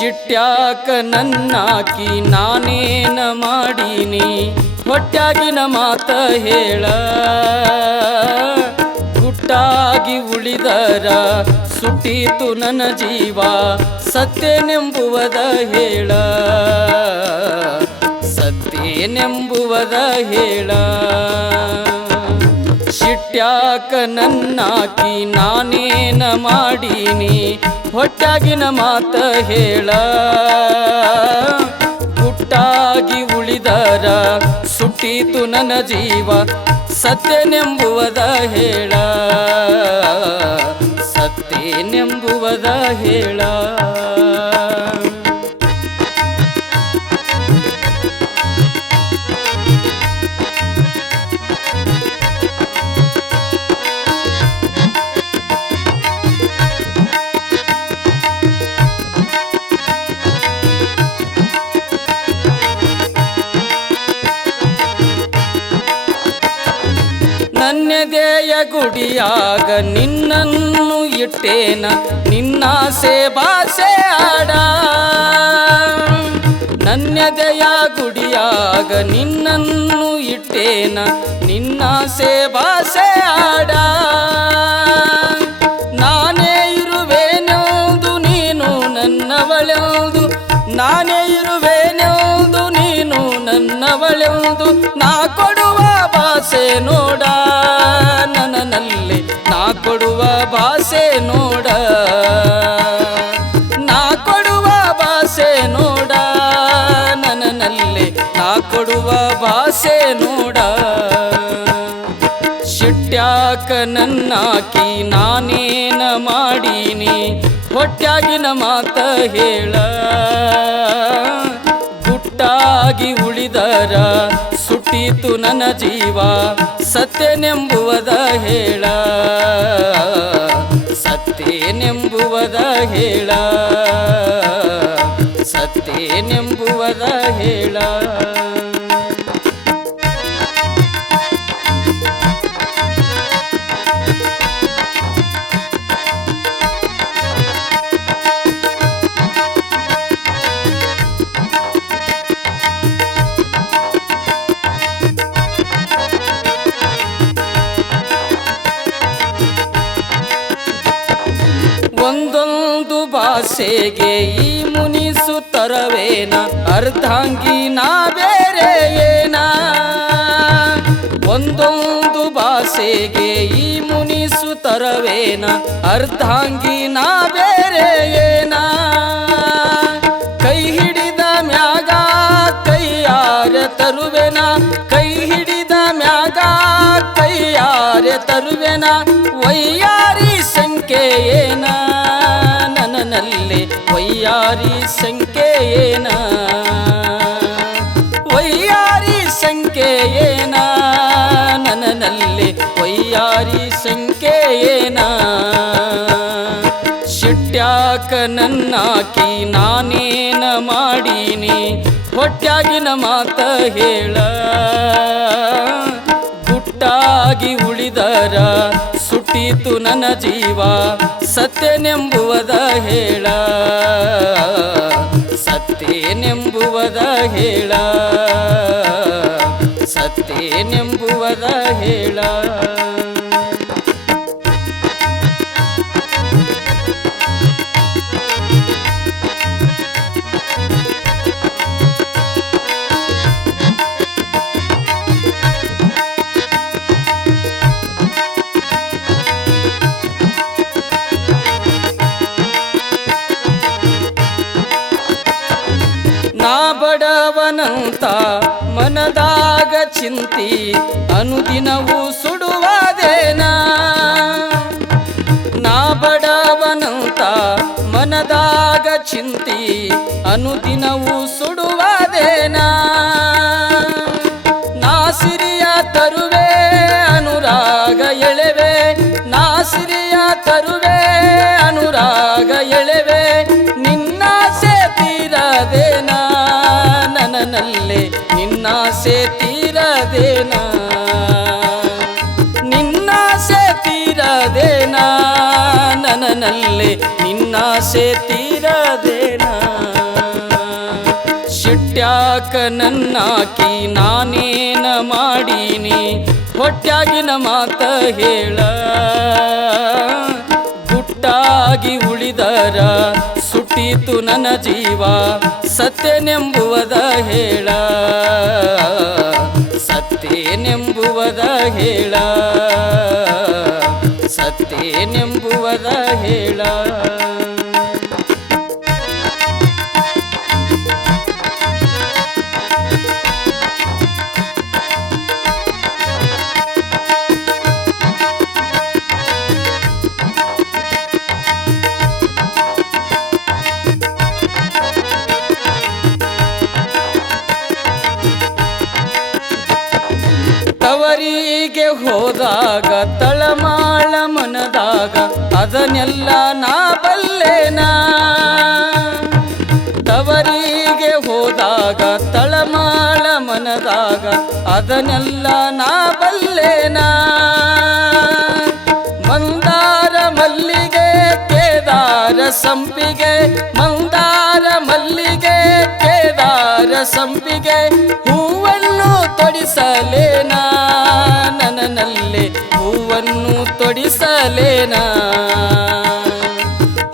ಶಿಟ್ಯಾಕ ನನ್ನಾಕಿ ನಾನೇನ ಮಾಡೀನಿ? ಹೊಟ್ಟಾಗಿನ ಮಾತ ಹೇಳ. ಗುಟ್ಟಾಗಿ ಉಳಿದರ ಸುಟ್ಟಿತು ನನ್ನ ಜೀವ, ಸತ್ಯನೆಂಬುವದ ಹೇಳ. ಸತ್ಯನೆಂಬುವದ ಹೇಳ. ಶಿಟ್ಯಾಕ ನನ್ನಾಕಿ ನಾನೇನ ಮಾಡೀನಿ? ಹೊಟ್ಟಾಗಿನ ಮಾತ ಹೇಳ. ಗುಟ್ಟಾಗಿ ಉಳಿದರ ಸುಟ್ಟೀತು ನನ್ನ ಜೀವ, ಸತ್ಯನೆಂಬುವದ ಹೇಳ. ಸತ್ಯನೆಂಬುವದ ಹೇಳ. ನನ್ನೆದೆಯ ಗುಡಿಯಾಗ ನಿನ್ನನ್ನು ಇಟ್ಟೇನ, ನಿನ್ನ ಭಾಷೆ ಆಡ ನನ್ನೆದೆಯ ಗುಡಿಯಾಗ ನಿನ್ನನ್ನು ಇಟ್ಟೇನ, ನಿನ್ನ ಭಾಷೆ ಆಡ ನಾನೇ ಇರುವೆನೆಂದು ನೀನು ನನ್ನವಳೆಂದು, ನಾನೇ ಇರುವೆನೆಂದು ನೀನು ನನ್ನವಳೆಂದು, ನಾ ಕೊಡುವ ಭಾಷೆ ನೋಡ ನನ್ನಲ್ಲಿ ನಾ ಕೊಡುವ ಭಾಷೆ ನೋಡ. ನಾ ಕೊಡುವ ಭಾಷೆ ನೋಡ ನನ್ನಲ್ಲಿ ನಾ ಕೊಡುವ ಭಾಷೆ ನೋಡ. ಶಿಟ್ಯಾಕ ನನ್ನಾಕಿ ನಾನೇನ ಮಾಡೀನಿ ಹೊಟ್ಟಾಗಿನ ಮಾತ ಹೇಳ. ಗುಟ್ಟಾಗಿ ಉಳಿದರ ಸುಟ್ಟೀತು ನನ್ನ ಜೀವ ಸತ್ಯನೆಂಬುವದ ಹೇಳ. ಸತ್ಯನೆಂಬುವದ ಹೇಳ ಸತ್ಯನೆಂಬುವದ ಹೇಳ. ಭಾಷೆಗೆ ಈ ಮುನಿಸು ತರವೇನ? ಅರ್ಧಾಂಗಿ ನಾ ಬೇರೆ ಏನ? ಒಂದೊಂದು ಭಾಷೆಗೆ ಈ ಮುನಿಸು ತರವೇನ? ಅರ್ಧಾಂಗಿ ನಾ ಬೇರೆ ಏನ? ಕೈ ಹಿಡಿದ ಮ್ಯಾಗ ಕೈಯಾರ ತರುವೆನ? ಕೈ ಹಿಡಿದ ಮ್ಯಾಗ ಕೈಯಾರ ತರುವೆನ? ವೈಯಾರಿ ವೈಯಾರಿ ಸಂಖ್ಯೆ ಏನ? ವೈಯಾರಿ ಸಂಖ್ಯೆ ಏನ? ನನ್ನಲ್ಲಿ ವೈಯಾರಿ ಸಂಖ್ಯೆ ಏನ? ಶಿಟ್ಯಾಕ ನನ್ನಾಕಿ ನಾನೇನ ಮಾಡೀನಿ? ಹೊಟ್ಯಾಗಿನ ಮಾತ ಹೇಳ. ಗುಟ್ಟಾಗಿ ಉಳಿದರ ಸುಟ್ಟೀತು ನನ್ನ ಜೀವ ಸತ್ಯನೆಂಬುವದ ಹೇಳ. ಸತ್ಯನೆಂಬುವದ ಹೇಳ. ಸತ್ಯನೆಂಬುವದ ಹೇಳ. ನಾ ಬಡವನಂತ ಮನದಾಗ ಚಿಂತಿ ಅನುದಿನವೂ ಸುಡುವದೇನಾ ನಾ ಬಡವನಂತ ಮನದಾಗ ಚಿಂತಿ ಅನುದಿನವೂ ಸುಡುವದೇನ ನಿನ್ನಾಸೆ ತೀರದೇನ? ನಿನ್ನಾಸೆ ತೀರದೇನ? ನಿನ್ನ ನಿನ್ನಾಸೆ ತೀರದೇನ? ಶಿಟ್ಯಾಕ ನನ್ನಾಕಿ ನಾನೇನ ಮಾಡೀನಿ? ಹೊಟ್ಯಾಗಿನ ಮಾತ ಹೇಳ. ಗುಟ್ಟಾಗಿ ಉಳಿದರ ಸುಟ್ಟೀತು ನನ್ನ ಜೀವ ಸತ್ಯನೆಂಬುವದ ಹೇಳ. ಸತ್ಯನೆಂಬುವದ ಹೇಳ. ಸತ್ಯನೆಂಬುವದ ಹೇಳ. ಹೋದಾಗ ತಳಮಾಳ ಮನದಾಗ, ಅದನ್ನೆಲ್ಲ ನಾ ಬಲ್ಲೆನಾ? ತವರಿಗೆ ಹೋದಾಗ, ತಳಮಾಳ ಮನದಾಗ, ಅದನ್ನೆಲ್ಲ ನಾ ಬಲ್ಲೆನಾ? ಮಂದಾರ ಮಲ್ಲಿಗೆ, ಕೇದಾರ ಸಂಪಿಗೆ, ಮಂದಾರ ಮಲ್ಲಿಗೆ, ಕೇದಾರ ಸಂಪಿಗೆ ಹೂವನ್ನು ಹೂವನ್ನು ತೊಡಿಸಲೇನಾ?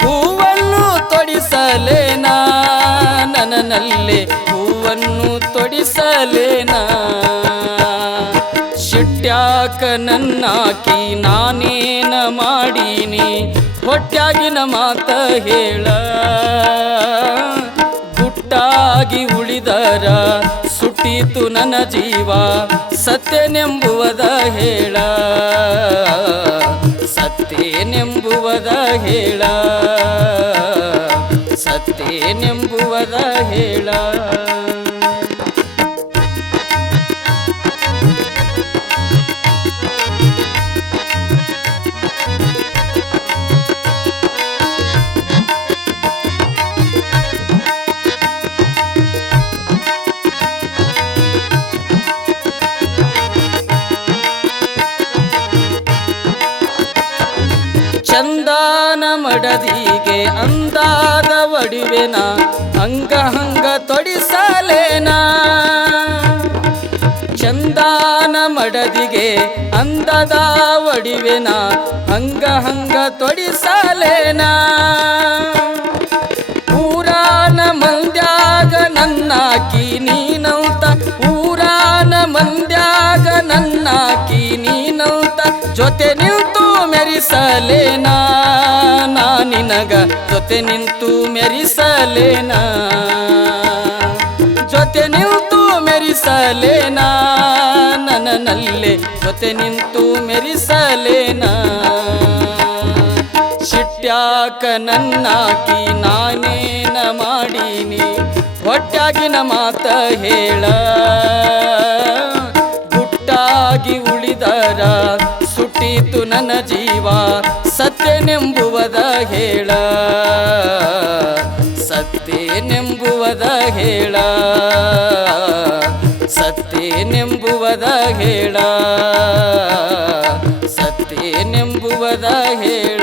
ಹೂವನ್ನು ತೊಡಿಸಲೇನಾ? ನನ್ನಲ್ಲಿ ಹೂವನ್ನು ತೊಡಿಸಲೇನಾ? ಶಿಟ್ಯಾಕ ನನ್ನಾಕಿ ನಾನೇನ ಮಾಡೀನಿ? ಹೊಟ್ಯಾಗಿನ ಮಾತ ಹೇಳ. ಗುಟ್ಟಾಗಿ ಉಳಿದರ ಸುಟ್ಟಿತು ನನ್ನ ಜೀವ ಸತ್ಯನೆಂಬುವದ ಹೇಳ. ಸತ್ಯನೆಂಬುವದ ಹೇಳ. ಸತ್ಯನೆಂಬುವದ ಹೇಳ. ಮಡದಿಗೆ ಅಂದಾದ ಒಡಿವೆನ ಹಂಗ ಹಂಗ ತೊಡಿಸಲೇನ? ಚಂದಾನ ಮಡದಿಗೆ ಅಂದದ ಒಡಿವೆನ ಹಂಗ ಹಂಗ ತೊಡಿಸಲೇನ? ಊರಾನ ಮಂದ್ಯಾಗ ನನ್ನಾಕಿ ನೀನಂತ? ಊರಾನ ಮಂದ್ಯಾಗ ನನ್ನಾಕಿ ನೀನಂತ? ಜೊತೆ ನಿಂತು ಮೆರಿಸಲೇನ? ನಾ ನಿನಗ ಜೊತೆ ನಿಂತು ಮೆರಿಸಲೇನ? ಜೊತೆ ನಿಂತು ಮೆರಿಸಲೇನ? ನನ್ನಲ್ಲೇ ಜೊತೆ ನಿಂತು ಮೆರಿಸಲೇನ? ಶಿಟ್ಯಾಕ ನನ್ನಾಕಿ ನಾನೇನ ಮಾಡೀನಿ ಹೊಟ್ಟಾಗಿನ ಮಾತ ಹೇಳ. ಗುಟ್ಟಾಗಿ ಉಳಿದರ ಸುಟ್ಟೀತು ನನ್ನ ಜೀವ ಸತ್ಯನೆಂಬುವದ ಹೇಳ. ಸತ್ಯನೆಂಬುವದ ಹೇಳ. ಸತ್ಯನೆಂಬುವದ ಹೇಳ. ಸತ್ಯನೆಂಬುವದ ಹೇಳ.